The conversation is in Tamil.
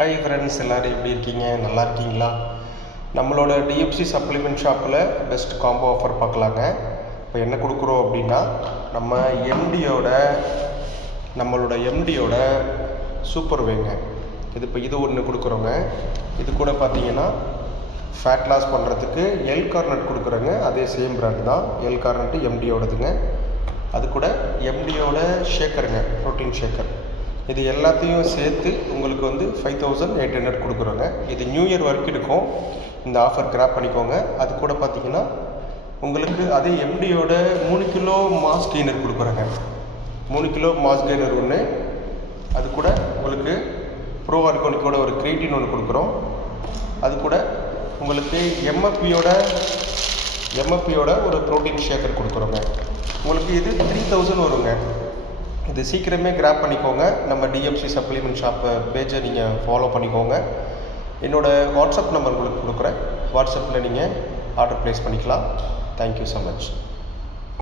ஹாய் ஃப்ரெண்ட்ஸ், எல்லோரும் எப்படி இருக்கீங்க? நல்லா இருக்கீங்களா? நம்மளோட டிஎஃப்சி சப்ளிமெண்ட் ஷாப்பில் பெஸ்ட் காம்போ ஆஃபர் பார்க்கலாங்க. இப்போ என்ன கொடுக்குறோம் அப்படின்னா, நம்மளோட எம்டியோட சூப்பர் வேங்க. இது ஒன்று கொடுக்குறோங்க. இது கூட பார்த்தீங்கன்னா ஃபேட் லாஸ் பண்ணுறதுக்கு எல் கார்னட் கொடுக்குறோங்க. அதே சேம் பிராண்ட் தான். எல் கார்னட்டு எம்டியோடதுங்க. அது கூட எம்டியோட ஷேக்கருங்க, ப்ரோட்டீன் ஷேக்கர். இது எல்லாத்தையும் சேர்த்து உங்களுக்கு 5800 கொடுக்குறோங்க. இது நியூ இயர் வரைக்கும் இருக்கும். இந்த ஆஃபர் கிராப் பண்ணிக்கோங்க. அது கூட பார்த்தீங்கன்னா உங்களுக்கு அதே எம்டியோட 3 கிலோ மாஸ் கெய்னர் கொடுக்குறோங்க. 3 கிலோ மாஸ் கெய்னர் ஒன்று. அது கூட உங்களுக்கு ப்ரோ ஆர்கானிக்கோட ஒரு கிரியேட்டின் ஒன்று கொடுக்குறோம். அது கூட உங்களுக்கு எம்எஃப்பியோட ஒரு ப்ரோட்டீன் ஷேக்கர் கொடுக்குறோங்க. உங்களுக்கு இது 3000 வருங்க. இது சீக்கிரமே கிராப் பண்ணிக்கோங்க. நம்ம டிஎஃப்சி சப்ளிமெண்ட் ஷாப்பை பேஜை நீங்கள் ஃபாலோ பண்ணிக்கோங்க. என்னோடய வாட்ஸ்அப் நம்பர் உங்களுக்கு கொடுக்குறேன். வாட்ஸ்அப்பில் நீங்கள் ஆர்டர் ப்ளேஸ் பண்ணிக்கலாம். Thank you so much.